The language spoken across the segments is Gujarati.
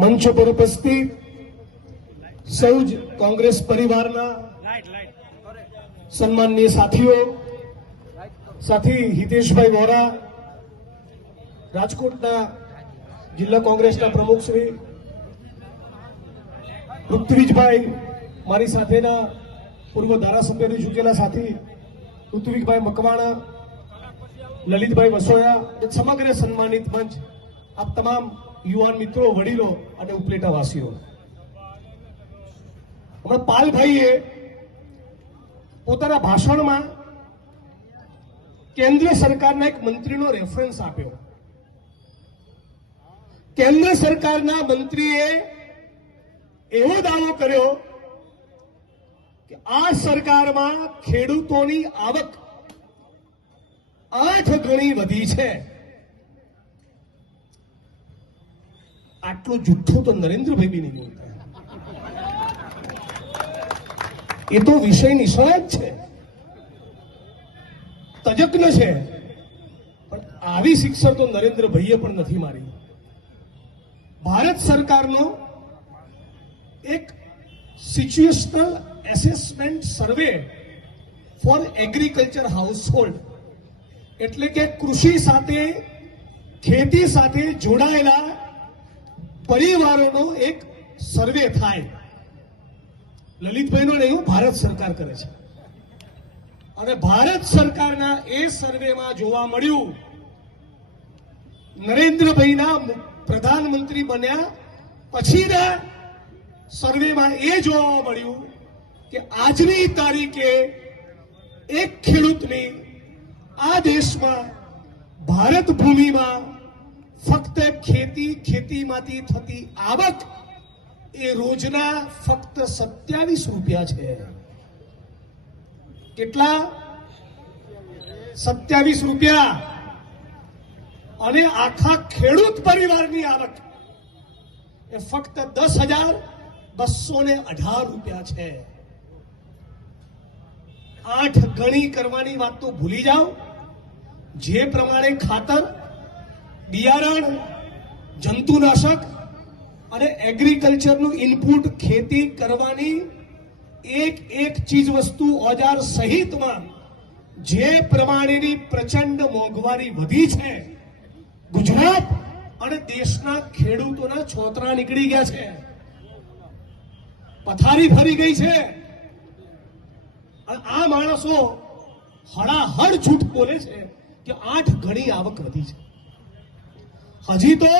મંચ પર ઉપસ્થિત સૌ જ કોંગ્રેસ પરિવારના સન્માનનીય સાથીઓ, સાથી હિતેશભાઈ વોરા, રાજકોટના જિલ્લા કોંગ્રેસના પ્રમુખ શ્રી ઋત્વિજભાઈ, મારી સાથેના પૂર્વ ધારાસભ્ય રહી ચૂકેલા સાથી ઋત્વિકભાઈ મકવાણા, લલિતભાઈ વસોયા, સમગ્ર સન્માનિત મંચ, આપ તમામ યુવાન મિત્રો, વડીલો અને ઉપલેટાવાસીઓ, હમણાં પાલભાઈએ પોતાના ભાષણમાં કેન્દ્ર સરકારના એક મંત્રીનો રેફરન્સ આપ્યો. કેન્દ્ર સરકારના મંત્રીએ એવો દાવો કર્યો કે આ સરકારમાં ખેડૂતોની આવક 8 ગણી વધી છે. આટલું જુઠ્ઠું તો નરેન્દ્રભાઈ બી નહીં બોલતા. એ તો વિષય નિષ્ણાત છે, તજજ્ઞ છે, પણ આવી શિક્ષા તો નરેન્દ્રભાઈએ પણ નથી મારી. ભારત સરકારનો એક situational assessment survey for agriculture household, એટલે કે કૃષિ સાથે, ખેતી સાથે જોડાયેલા પરિવારોનો એક સર્વે થાય. લલિતભાઈનો નહીં, ભારત સરકાર કરે છે. અને ભારત સરકારના એ સર્વેમાં જોવા મળ્યું, નરેન્દ્રભાઈના પ્રધાનમંત્રી બન્યા પછીના સર્વેમાં એ જોવા મળ્યું કે આજની તારીખે એક ખેડૂતની આ દેશમાં, ભારત ભૂમિમાં ફક્ત ખેતીમાંથી થતી આવક એ રોજના ફક્ત 27 રૂપિયા છે. કેટલા? 27 રૂપિયા. અને આખા ખેડૂત પરિવારની આવક એ ફક્ત 10,218 રૂપિયા છે. 8 ગણી કરવાની વાત તો ભૂલી જાઓ. જે પ્રમાણે ખાતર, બિયારણ, જંતુનાશક અને એગ્રીકલ્ચરનું ઇનપુટ ખેતી કરવાની એક ચીજ વસ્તુ, ઓજાર સહિતમાં જે પ્રમાણેની પ્રચંડ મોંઘવારી વધી છે, ગુજરાત અને દેશના ખેડૂતોના છોતરા નીકળી ગયા છે, પથારી ફરી ગઈ છે. અને આ માણસો હળાહળ જૂઠ બોલે છે કે 8 ગણી આવક વધી છે. હજી તો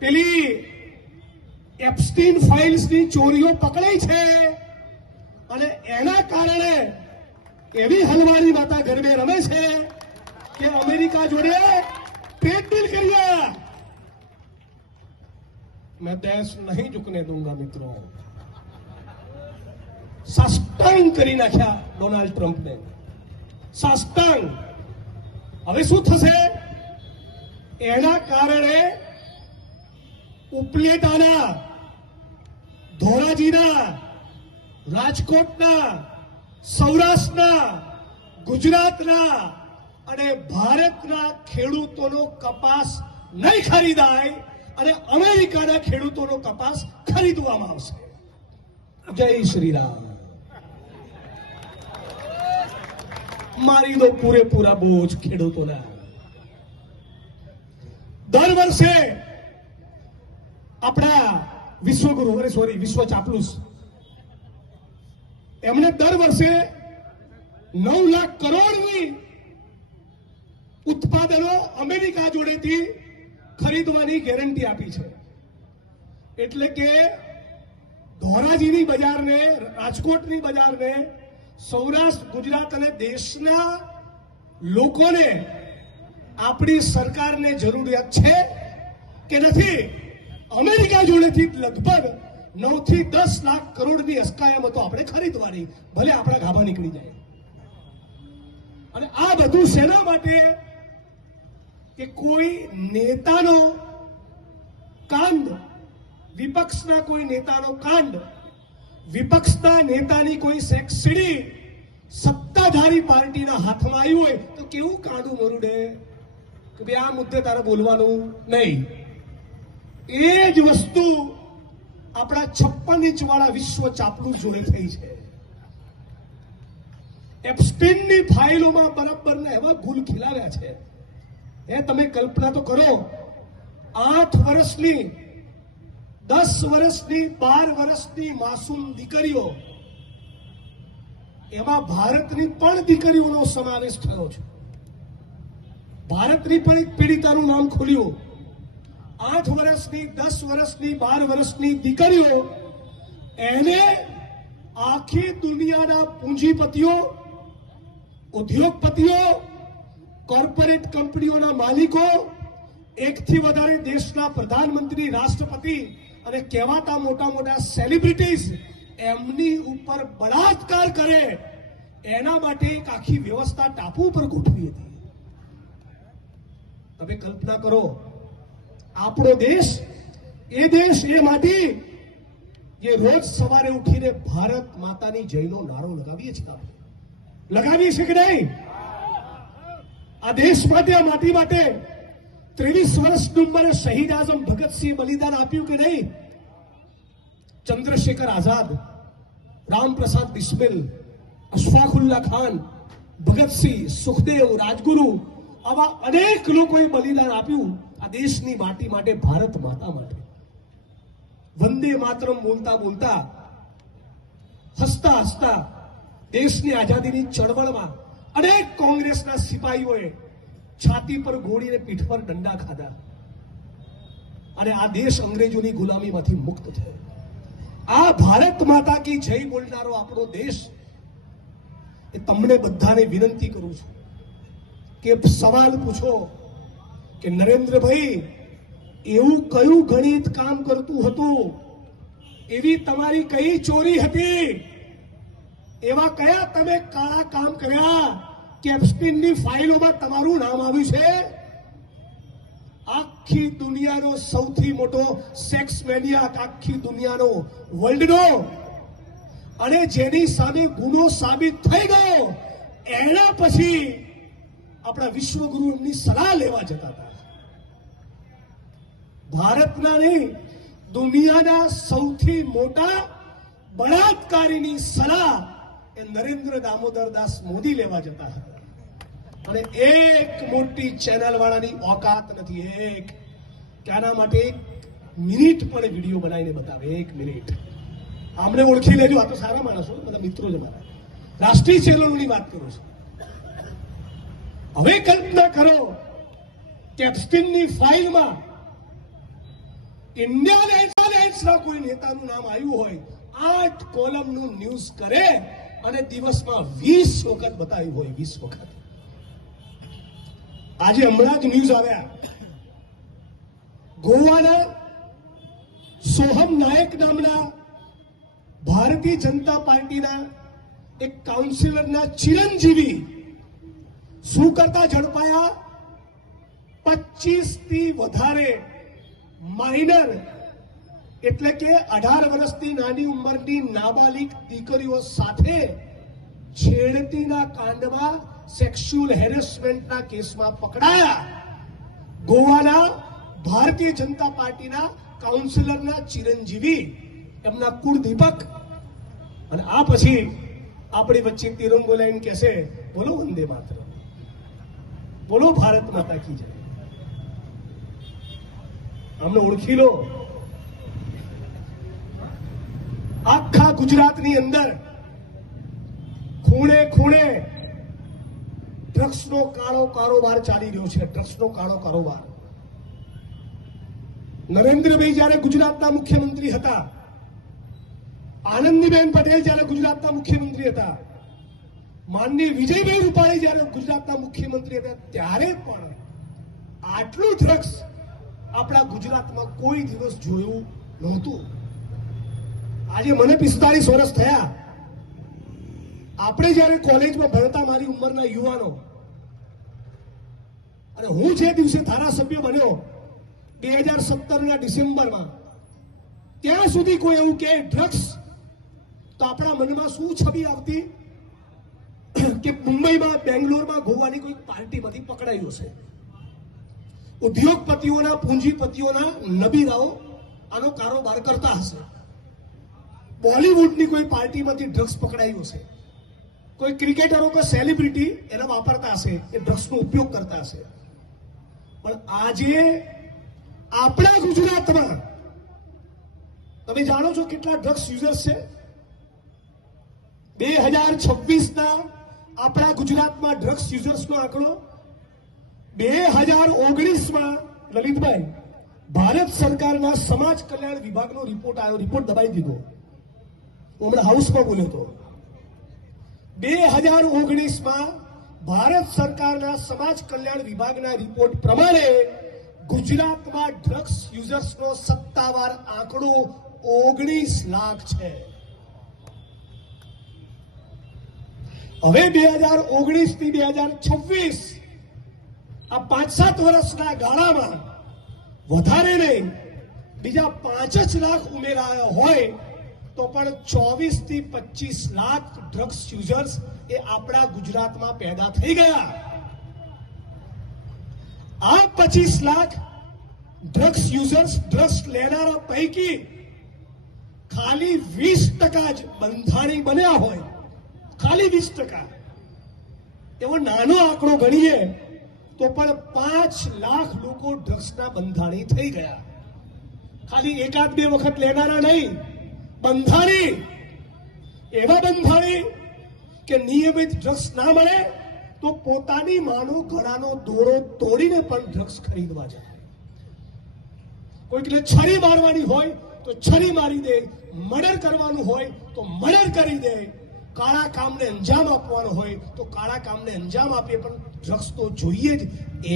પેલી એપ્સ્ટીન ફાઇલ્સની ચોરીઓ પકડાઈ છે અને એના કારણે એવી હલવારી માતા ગરબે રમે છે કે અમેરિકા જોડે ટ્રેડ ડીલ કરીએ. मैं देश नहीं झुकने दूंगा मित्रों. સાષ્ટાંગ કરી નાખ્યા ડોનાલ્ડ ટ્રમ્પને. સાષ્ટાંગ. હવે શું થશે? એના કારણે ઉપલેટાના, ધોરાજીના, રાજકોટના, સૌરાષ્ટ્રના, ગુજરાતના અને ભારતના ખેડૂતોનો કપાસ નહીં ખરીદાય અને અમેરિકાના ખેડૂતોનો કપાસ ખરીદવામાં આવશે. જય શ્રી રામ. મારી દો પૂરેપૂરા બોજ ખેડૂતોના. દર વર્ષે આપણા વિશ્વ ચાપલુસ, એમણે દર વર્ષે 9 લાખ કરોડની ઉત્પાદનો અમેરિકા જોડેથી ખરીદવાની ગેરંટી આપી છે. એટલે કે ધોરાજીની બજારને, રાજકોટની બજારને, સૌરાષ્ટ્ર, ગુજરાત અને દેશના લોકોને આપણી સરકારને જરૂરિયાત છે કે નથી? અમેરિકા જોડેથી લગભગ 9 થી 10 લાખ કરોડની અસ્કાયામતો આપણે ખરીદવાની, ભલે આપણા ગાભા નીકળી જાય. અને આ બધું શેના માટે? કે કોઈ નેતાનો કાંડ, વિપક્ષના કોઈ નેતાનો કાંડ, વિપક્ષના નેતાની કોઈ સેક્સીડી સત્તાધારી પાર્ટીના હાથમાં આવ્યું હોય તો કેવું કાંડું મરુડે કે ભાઈ આ મુદ્દે તારે બોલવાનું નહીં. એ જ વસ્તુ આપણા 56 ઇંચ વાળા વિશ્વ ચાપલું જોડે થઈ છે. એપ્સ્ટીનની ફાઇલોમાં બરાબરના એવા ગુલ ખીલાવ્યા છે. તમે કલ્પના તો કરો, 8 વર્ષની, 10 વર્ષની, 12 વર્ષની માસૂમ દીકરીઓ, એમાં ભારતની પણ દીકરીઓનો સમાવેશ થયો છે. ભારતની પણ એક પીડિતાનું નામ ખુલ્યું. 8 વર્ષની, 10 વર્ષની, 12 વર્ષની દીકરીઓ, એને આખી દુનિયાના પૂંજીપતિઓ, ઉદ્યોગપતિઓ, કોર્પોરેટ કંપનીઓના માલિકો, એકથી વધારે દેશના પ્રધાનમંત્રી, રાષ્ટ્રપતિ અને કહેવાતા મોટા મોટા સેલિબ્રિટીઝ એમની ઉપર બળાત્કાર કરે, એના માટે એક આખી વ્યવસ્થા ટાપુ ઉપર ગોઠવી હતી. તમે કલ્પના કરો, આપણો દેશ, એ માટી, જે રોજ સવારે ઉઠીને ભારત માતાની જયનો નારો લગાવીએ છીએ, લગાવીએ છીએ કે નહીં? આ દેશ માટે, આ માટી માટે 23 વર્ષની ઉંમરે શહીદ આઝમ ભગતસિંહ બલિદાન આપ્યું કે નહીં? ચંદ્રશેખર આઝાદ, રામપ્રસાદ બિસ્મિલ, અશફાકુલ્લા ખાન, ભગતસિંહ, સુખદેવ, રાજગુરુ, આવા અનેક લોકોએ બલિદાન આપ્યું આ દેશની માટી માટે, ભારત માતા માટે. વંદે માતરમ બોલતા બોલતા, હસતા હસતા દેશની આઝાદીની ચળવળમાં અનેક કોંગ્રેસના સિપાહીઓએ છાતી પર ગોળીને પીઠ પર દંડા ખાધા અને આ દેશ અંગ્રેજોની ગુલામીમાંથી મુક્ત થયો. આ ભારત માતા કી જય બોલનારો આપણો દેશ, એ તમને બધાને વિનંતી કરું છું કે સવાલ પૂછો કે નરેન્દ્રભાઈ, એવું કયું ગણિત કામ કરતું હતું? એવી તમારી કઈ ચોરી હતી? એવા કયા તમે કાળા કામ કર્યા કે એપ્સ્ટીનની ફાઇલોમાં તમારું નામ આવ્યું છે? આખી દુનિયાનો સૌથી મોટો સેક્સ મેનિયાક, આખી દુનિયાનો, વર્લ્ડનો, અને જેની સામે ગુનો સાબિત થઈ ગયો, એના પછી આપણા વિશ્વગુરુ એમની સલાહ લેવા જતા હતા. ભારતના નહીં, દુનિયાના સૌથી મોટા બળાત્કારીની સલાહ એ નરેન્દ્ર દામોદર દાસ મોદી લેવા જતા હતા. અને એક મોટી ચેનલ વાળાની ઓકાત નથી, એક કે આના માટે 1 મિનિટ પણ વિડીયો બનાવીને બતાવે. 1 મિનિટ. આમને ઓળખી લેજો, આ તો સારા માણસો, બધા મિત્રો જ મારા. રાષ્ટ્રીય ચેનલોની વાત કરું છું. હવે કલ્પના કરો કે એપ્સ્ટીનની ફાઇલમાં ઇન્ડિયન એરલાઇન્સના કોઈ નેતાનું નામ આવ્યું હોય, 8 કોલમનું ન્યૂઝ કરે અને દિવસમાં 20 વખત બતાવ્યું હોય, 20 વખત. આજે હમણાં જ ન્યૂઝ આવ્યા, ગોવાના સોહમ નાયક નામના ભારતીય જનતા પાર્ટીના એક કાઉન્સિલરના ચિરંજીવી શું કરતા ઝડપાયા? 25 થી વધારે માઇનર, એટલે કે 18 વર્ષની નાની ઉંમરની નાબાલિગ દીકરીઓ સાથે છેડતીના કાંડમાં, સેક્સ્યુઅલ હેરેસમેન્ટના કેસમાં પકડાયા. ગોવાના ભારતીય જનતા પાર્ટીના કાઉન્સિલરના ચિરંજીવી, એમના કુળદીપક. અને આ પછી આપણી વચ્ચે તિરંગો લઈને કહેશે, બોલો વંદે માતરમ, બોલો ભારત માતા કી જય. અમને ઓળખી લો. આખા ગુજરાતની અંદર ખૂણે ખૂણે ડ્રગ્સનો કાળો કારોબાર ચાલી રહ્યો છે. ડ્રગ્સનો કાળો કારોબાર. નરેન્દ્રભાઈ જ્યારે ગુજરાતના મુખ્યમંત્રી હતા, આનંદીબેન પટેલ જ્યારે ગુજરાતના મુખ્યમંત્રી હતા, માનનીય વિજયભાઈ રૂપાણી જ્યારે ગુજરાતના મુખ્યમંત્રી હતા, ત્યારે પણ આટલું ડ્રગ્સ આપણા ગુજરાતમાં કોઈ દિવસ જોયું નહોતું. આજે મને 45 વર્ષ થયા. આપણે જ્યારે કોલેજમાં ભણતા, મારી ઉંમરના યુવાનો, અને હું જે દિવસે ધારાસભ્ય બન્યો 2017ના ડિસેમ્બરમાં, ત્યાં સુધી કોઈ એવું કહે ડ્રગ્સ, તો આપણા મનમાં શું છબી આવતી કે મુંબઈમાં, બેંગ્લોરમાં, ગોવાની કોઈ પાર્ટીમાંથી પકડાયું હશે. ઉદ્યોગપતિઓના, પૂંજીપતિઓના નબીરાઓ આનો કારોબાર કરતા હશે. બોલિવૂડની કોઈ પાર્ટીમાંથી ડ્રગ્સ પકડાયું હશે, કોઈ ક્રિકેટરો કે સેલિબ્રિટી એના વાપરતા હશે, એ ડ્રગ્સનો ઉપયોગ કરતા હશે. પણ આજે આપણા ગુજરાતમાં તમે જાણો છો કેટલા ડ્રગ્સ યુઝર્સ છે? 2026ના આપણા ગુજરાતમાં ડ્રગ્સ યુઝર્સનો આંકડો 2019માં લલિતભાઈ ભારત સરકારના સમાજ કલ્યાણ વિભાગનો રિપોર્ટ આવ્યો, રિપોર્ટ દબાઈ દીધો. હું હમણાં હાઉસમાં બોલ્યો હતો. 2019માં ભારત સરકારના સમાજ કલ્યાણ વિભાગના રિપોર્ટ પ્રમાણે ગુજરાતમાં ડ્રગ્સ યુઝર્સનો સત્તાવાર આંકડો 19 લાખ છે. હવે 2019 થી 2026 આ 5-7 વર્ષના ગાળામાં વધારે નહીં બીજા 5 લાખ ઉમેરાયા હોય તો પણ 24 થી 25 લાખ ડ્રગ્સ યુઝર્સ એ આપણા ગુજરાતમાં પેદા થઈ ગયા. આ 25 લાખ ડ્રગ્સ યુઝર્સ, ડ્રગ્સ લેનારા પૈકી ખાલી 20% જ બંધાણી બન્યા હોય, ખાલી 20%. એવો નાનો આંકડો ગણીએ તો પણ 5 લાખ લોકો ડ્રગ્સના બંધાણી થઈ ગયા. ખાલી 1-2 વખત લેનારા નહીં, બંધાણી. એવા બંધાણી કે નિયમિત ડ્રગ્સ ના મળે તો પોતાની માનો ગળાનો દોરો તોડીને પણ ડ્રગ્સ ખરીદવા જાય. કોઈકને છરી મારવાની હોય તો છરી મારી દે, મર્ડર કરવાનું હોય તો મર્ડર કરી દે, કાળા કામને અંજામ આપવાનો હોય તો કાળા કામને અંજામ આપે, પણ ડ્રગ્સ તો જોઈએ જ.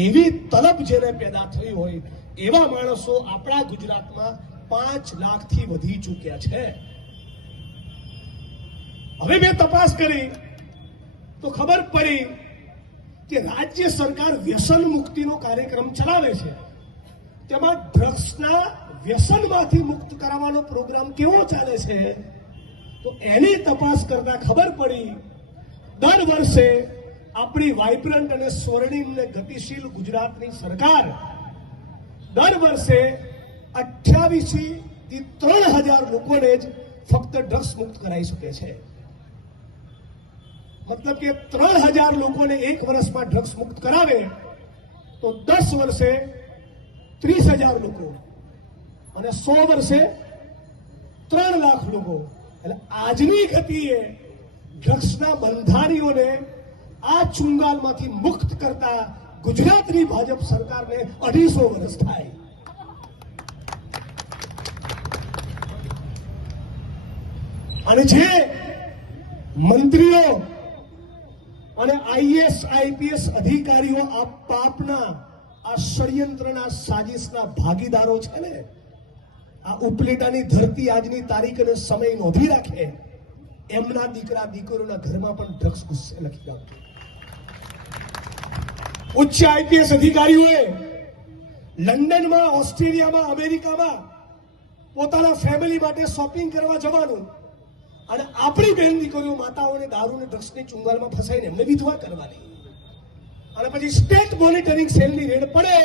એવી તલબ જેને પેદા થઈ હોય એવા માણસો આપણા ગુજરાતમાં 5 લાખથી વધી ચૂક્યા છે. હવે મેં તપાસ કરી તો ખબર પડી કે રાજ્ય સરકાર વ્યસન મુક્તિનો કાર્યક્રમ ચલાવે છે. તેમાં ડ્રગ્સના વ્યસનમાંથી મુક્ત કરાવવાનો પ્રોગ્રામ કેવો ચાલે છે તો એની તપાસ કરતા ખબર પડી દર વર્ષે આપણી વાઇબ્રન્ટ અને સ્વર્ણિમ ને ગતિશીલ ગુજરાતની સરકાર દર વર્ષે 28 થી 3000 લોકોને જ ફક્ત ડ્રગ્સ મુક્ત કરાવી શકે છે. મતલબ કે 3000 લોકોને એક વર્ષમાં ડ્રગ્સ મુક્ત કરાવે તો 10 વર્ષે 30,000 લોકો અને 100 વર્ષે 3 લાખ લોકો. એટલે આજની ગતિએ ડ્રગ્સના બંધારીઓને આ ચુંગાલમાંથી મુક્ત કરતા ગુજરાતની ભાજપ સરકારને 250 વર્ષ થાય. અને જે મંત્રીઓ અને આઈએસ આઈપીએસ અધિકારીઓ આ પાપના, આ ષડયંત્રના, સાજિશના ભાગીદારો છે ને, આ ઉપલેટાની ધરતી આજની તારીખ અને સમય નોંધી રાખે, એમના દીકરા દીકરીઓના ઘરમાં પણ ડ્રગ્સ ઘૂસે લખી નાખે. ઉચ્ચ આઈપીએસ અધિકારીઓએ લંડનમાં, ઓસ્ટ્રેલિયામાં, અમેરિકામાં પોતાના ફેમિલી માટે શોપિંગ કરવા જવાનું અને આપણી બહેન દીકરીઓ, માતાઓને દારૂ અને ડ્રગ્સની ચુંગાલમાં ફસાઈને એમને વિધવા કરવાની. અને પછી સ્ટેટ મોનિટરિંગ સેલની રેડ પડે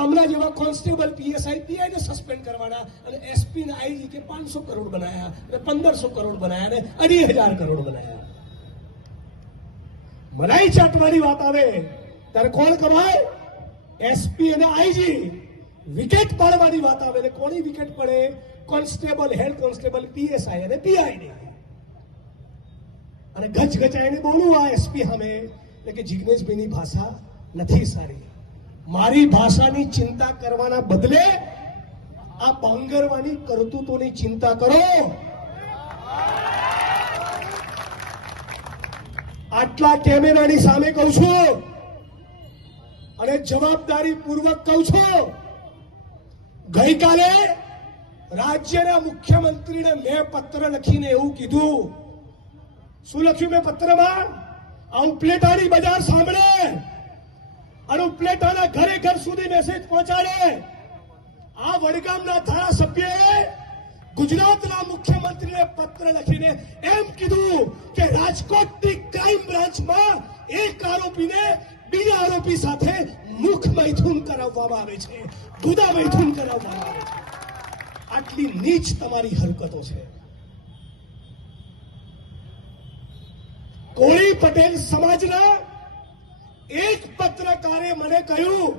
આમના જેવા કોન્સ્ટેબલ, પીએસઆઈ, પીઆઈને સસ્પેન્ડ કરવાના અને એસપી ને આઈજી કે 500 કરોડ બનાયા અને 1500 કરોડ બનાયા અને 2,500 કરોડ બનાયા. મલાઈ ચાટવાની વાત આવે ત્યારે કોણ કમાય? એસપી અને આઈજી. વિકેટ પાડવાની વાત આવે ને કોની વિકેટ પડે? કોન્સ્ટેબલ, હેડ કોન્સ્ટેબલ, પીએસઆઈ અને પીઆઈ. અને ગચગચાઈને બોલું આ એસપી સામે કે જિગ્નેશભાઈની ભાષા નથી સારી. મારી ભાષાની ચિંતા કરવાના બદલે આ બાંગરવાની કરતૂતોની ચિંતા કરો. આટલા કેમેરાની સામે કહું છું અને જવાબદારી પૂર્વક કહું છું. ગઈકાલે રાજ્યના મુખ્યમંત્રીને મેં પત્ર લખીને એવું કીધું. શું લખ્યું મેં પત્રમાં? આ ઉપલેટાની બજાર સાંભળે અને ઉપલેટાના ઘરે ઘર સુધી મેસેજ પહોંચાડે. આ વડગામના ધારાસભ્યએ ગુજરાતના મુખ્યમંત્રીને પત્ર લખીને એમ કીધું કે રાજકોટની ક્રાઇમ બ્રાન્ચમાં એક આરોપીને બીજા આરોપી સાથે મુખ મૈથુન કરાવવામાં આવે છે, ગુદા મૈથુન કરાવવામાં આવે છે. આટલી નીચ તમારી હરકતો છે. કોળી પટેલ સમાજના એક પત્રકારે મને કહ્યું,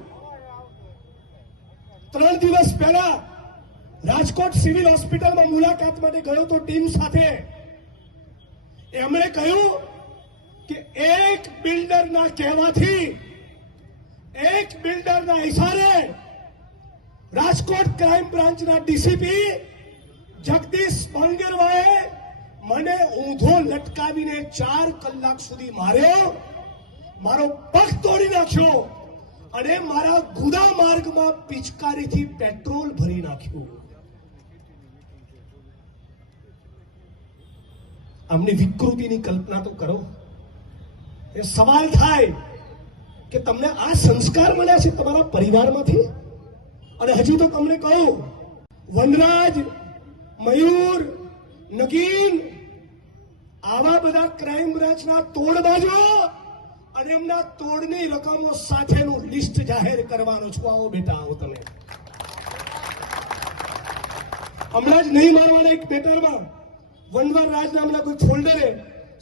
3 દિવસ પહેલા રાજકોટ સિવિલ હોસ્પિટલમાં મુલાકાત માટે ગયો તો ટીમ સાથે. એમણે કહ્યું કે એક બિલ્ડરના કહેવાથી, એક બિલ્ડરના ઇશારે રાજકોટ ક્રાઇમ બ્રાન્ચના ડીસીપી જગદીશ બાંગરવાએ મને ઊંધો લટકાવીને 4 કલાક સુધી માર્યો, મારો પગ તોડી નાખ્યો અને મારા ગુદા માર્ગમાં પિચકારીથી પેટ્રોલ ભરી નાખ્યું. આમની વિકૃતિની કલ્પના તો કરો. એ સવાલ થાય કે તમને આ સંસ્કાર મળ્યા છે તમારા પરિવારમાંથી? અને હજી તો તમને કહું, વનરાજ, મયુર, નગીન, આવા બધા ક્રાઇમ બ્રાન્ચના તોડબાજો અને એમના તોડની રકમો સાથેનું લિસ્ટ જાહેર કરવાનું છું. આવો બેટા, આવો તમે. હમણાં જ નહીં મારવાના એક પેપરમાં વનવાર રાજ નામના કોઈ ફોલ્ડરે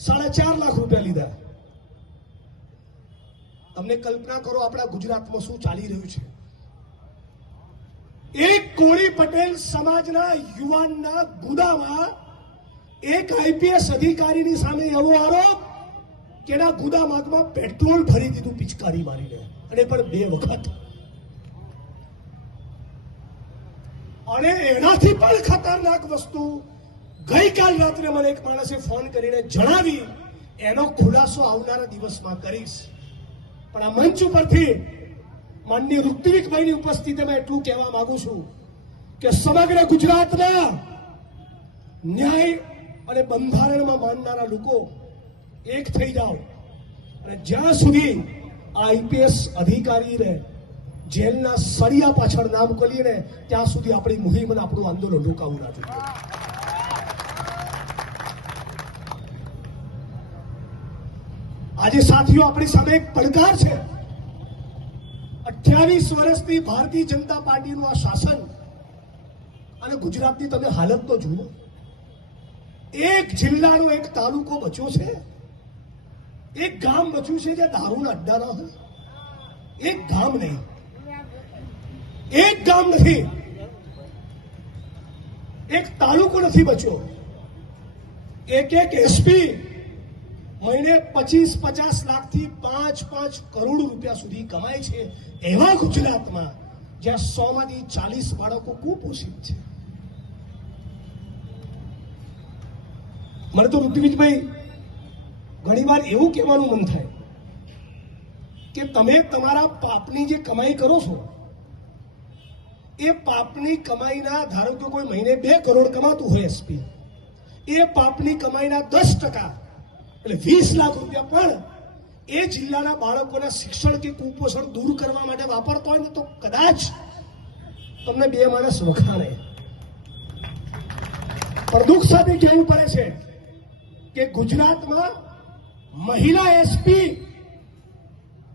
4.5 લાખ રૂપિયા લીધા. તમને કલ્પના કરો આપણા ગુજરાતમાં શું ચાલી રહ્યું છે. એક કોળી પટેલ સમાજના યુવાનના ગુદામાં એક આઈપીએસ અધિકારીની સામે એવો આરોપ કે એના ગુદા માર્ગમાં પેટ્રોલ ભરી દીધું પિચકારી મારીને, અને પણ 2 વખત. અને એનાથી પણ ખતરનાક વસ્તુ ગઈકાલ રાત્રે મને એક માણસે ફોન કરીને જણાવી. એનો ખુલાસો આવનારા દિવસમાં કરીશ. પણ આ મંચ ઉપરથી માનનીય ઋત્વિકભાઈની ઉપસ્થિતિમાં એટલું કહેવા માંગુ છું કે સમગ્ર ગુજરાતના ન્યાય અને બંધારણમાં માનનારા લોકો એક થઈ જાઓ. અને જ્યાં સુધી આઈપીએસ અધિકારીને જેલના સળિયા પાછળ નામ કરીએ ત્યાં સુધી આપણી મુહિમ અને આપણું આંદોલન રોકાવું ના જોઈએ. આજે સાથીઓ આપણી સામે એક પડકાર છે. 28 વર્ષથી ભારતીય જનતા પાર્ટીનું આ શાસન અને ગુજરાતની તમે હાલત તો જુઓ. એક જિલ્લાનો એક તાલુકો બચ્યો છે, એક ગામ બચ્યું છે જ્યાં દારૂના અડ્ડા ના હોય. એક ગામ નહીં, એક ગામ નથી, એક તાલુકો નથી બચ્યો. એક એસપી મહિને 25-50 લાખથી 5-5 કરોડ રૂપિયા સુધી કમાય છે. એવા ગુજરાતમાં જ્યાં 100 માંથી 40 બાળકો કુપોષિત છે. મને તો ઋત્વિકભાઈ ઘણીવાર એવું કહેવાનું મન થાય કે તમે તમારા પાપની જે કમાઈ કરો છો, એ પાપની કમાઈના, ધારો કે કોઈ મહિને 2 કરોડ કમાતું હોય એસપી, એ પાપની કમાઈના 10% એટલે 20 લાખ રૂપિયા પણ એ જિલ્લાના બાળકોના શિક્ષણ કે કુપોષણ દૂર કરવા માટે વાપરતો હોય ને તો કદાચ તમને 2 માણસ વખાણે. પણ દુઃખ સાથે કહેવું પડે છે કે ગુજરાતમાં મહિલા એસપી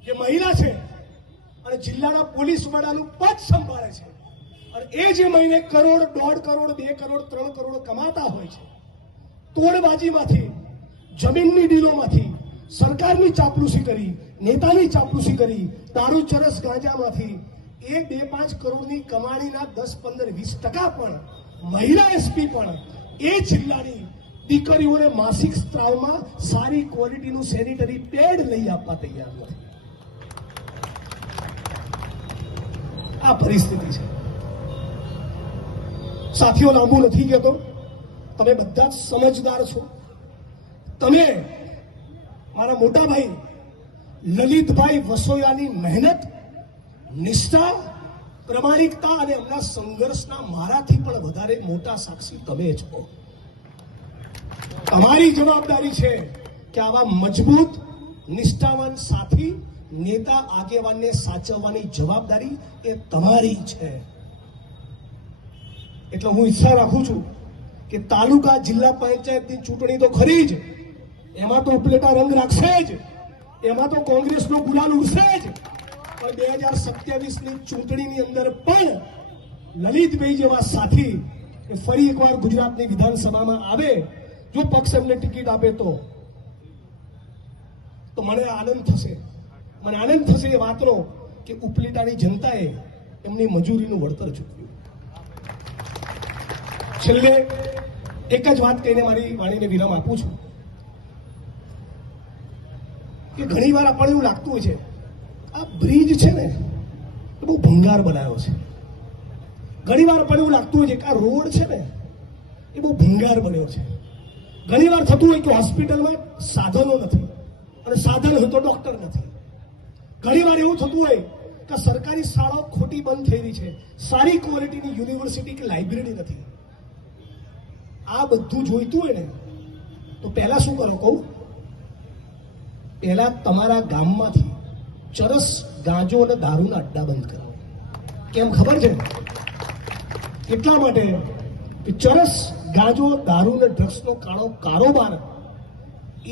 જે મહિલા છે અને જિલ્લાના પોલીસ વડાનું પદ સંભાળે છે, અને એ જે મહિને 1 કરોડ, 1.5 કરોડ, 2 કરોડ, 3 કરોડ કમાતા હોય છે, તોડબાજીમાંથી, જમીનની ડીલોમાંથી, સરકારની ચાપલુસી કરી, નેતાની ચાપલુસી કરી, દારૂ, ચરસ, ગાંજામાંથી એ 2-5 કરોડની કમાણીના 10-15-20% પણ મહિલા એસપી પણ એ જિલ્લાની દીકરીઓને માસિક સ્ત્રાવમાં સારી ક્વોલિટીનું સેનિટરી પેડ લઈ આપવા તૈયાર નથી. આ પરિસ્થિતિ છે. સાથીઓ, લાંબુ નથી કહેતો, તમે બધા જ સમજદાર છો. તમે મારા મોટા ભાઈ લલિતભાઈ વસોયાની મહેનત, નિષ્ઠા, પ્રમાણિકતા અને એમના સંઘર્ષના મારાથી પણ વધારે મોટા સાક્ષી તમે છો. તમારી જવાબદારી છે કે આવા મજબૂત, નિષ્ઠાવાન સાથી, નેતા, આગેવાનને સાચવવાની જવાબદારી એ તમારી છે. એટલે હું ઈચ્છા રાખું છું કે તાલુકા, જિલ્લા પંચાયતની ચૂંટણી તો ખરી જ, એમાં તો ઉપલેટા રંગ રાખશે જ, એમાં તો કોંગ્રેસનો ગુલાલ ઉડશે જ, પણ 2027ની ચૂંટણીની અંદર પણ લલિતભાઈ જેવા સાથી એ ફરી એકવાર ગુજરાતની વિધાનસભામાં આવે, જો પક્ષ એમને ટિકિટ આપે તો મને આનંદ થશે. મને આનંદ થશે એ વાતનો કે ઉપલેટાની જનતાએ એમની મજૂરીનું વળતર ચૂકવ્યું. છેલ્લે એક જ વાત કહીને મારી વાણીને વિરામ આપું છું કે ઘણી વાર આપણને એવું લાગતું હોય છે આ બ્રિજ છે ને એ બહુ ભંગાર બનાવ્યો છે. ઘણી વાર આપણને એવું લાગતું હોય છે કે આ રોડ છે ને એ બહુ ભંગાર બન્યો છે. ઘણી વાર થતું હોય કે હોસ્પિટલમાં સાધનો નથી અને સાધન હોય તો ડોક્ટર નથી. ઘણી વાર એવું થતું હોય કે સરકારી શાળાઓ ખોટી બંધ થઈ રહી છે, સારી ક્વોલિટીની યુનિવર્સિટી કે લાઇબ્રેરી નથી. આ બધું જોઈતું હોય ને તો પહેલા શું કરો કહું? પહેલા તમારા ગામમાંથી ચરસ, ગાંજો અને દારૂના અડ્ડા બંધ કરાવો. કેમ ખબર છે? એટલા માટે કે ચરસ, ગાંજો, દારૂ અને ડ્રગ્સનો કારોબાર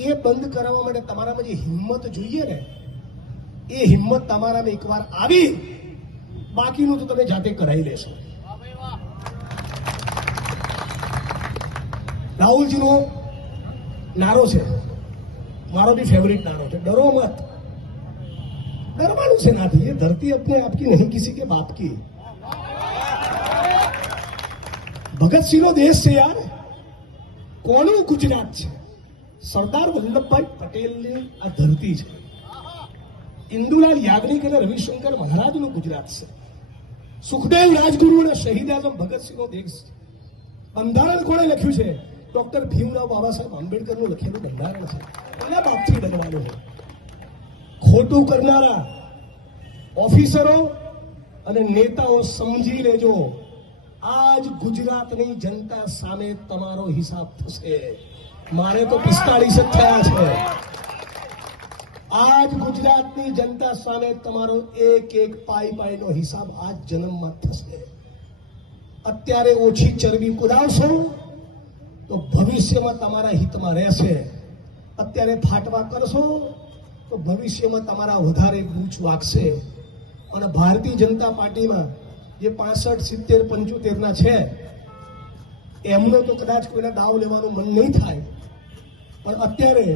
એ બંધ કરાવવા માટે તમારામાં જે હિંમત જોઈએ ને એ હિંમત તમારામાં એકવાર આવી, બાકીનું તો તમે જાતે કરાવી લેશો. રાહુલજીનો નારો છે, મારો भी फेवरेट नारो है, डरो मत. डरवानु से ना थी, ये धरती अपने आपकी नहीं किसी के बाप की. भगत सिंह नो देश છે યાર. કોનું ગુજરાત છે? સરદાર વલ્લભભાઈ પટેલની આ ધરતી છે. ઇન્દુલાલ યાજ્ઞિક અને રવિશંકર મહારાજનું ગુજરાત છે. સુખદેવ રાજગુરુ અને શહીદ આઝમ ભગતસિંહનો દેશ છે. બંધારણ કોણે લખ્યું છે? ડોક્ટર ભીમરાવ બાબા સાહેબ આંબેડકરનું લખેલું બંધારણ છે. એના બાપથી બનવાનું છે. ખોટું કરનારા ઓફિસરો અને નેતાઓ સમજી લેજો, આજ ગુજરાતની જનતા સામે તમારો હિસાબ થશે. મારે તો 45 જ થયા છે. આજ ગુજરાતની જનતા સામે તમારો એક એક પાઈનો હિસાબ આજ જન્મમાં થશે. અત્યારે ઓછી ચરબી કુદાવશો તો ભવિષ્યમાં તમારા હિતમાં રહેશે. અત્યારે ફાટવા કરશો તો ભવિષ્યમાં તમારા વધારે ગૂંચ વાગશે. અને ભારતીય જનતા પાર્ટીમાં જે 65, 70, 75ના છે એમનો તો કદાચ કોઈના દાવ લેવાનું મન નહીં થાય, પણ અત્યારે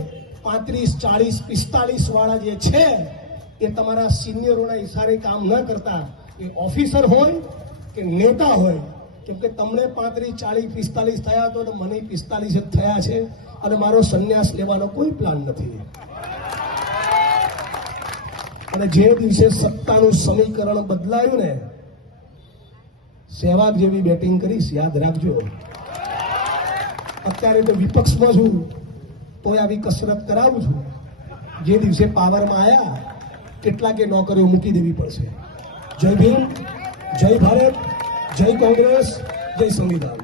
35, 40, 45 વાળા જે છે એ તમારા સિનિયરોના ઇશારે કામ ન કરતા, એ ઓફિસર હોય કે નેતા હોય, કેમ કે તમને 35, 40, 45 થયા તો મને 45 જ થયા છે અને મારો સંન્યાસ લેવાનો કોઈ પ્લાન નથી. અને જે દિવસે સત્તાનું સમીકરણ બદલાયું ને, સહેવાગ જેવી બેટિંગ કરીશ, યાદ રાખજો. અત્યારે તો વિપક્ષમાં છું તો આવી કસરત કરાવું છું. જે દિવસે પાવરમાં આવ્યા કેટલાકે નોકરીઓ મૂકી દેવી પડશે. જય ભીમ, જય ભારત, જય કોંગ્રેસ, જય સંવિધાન.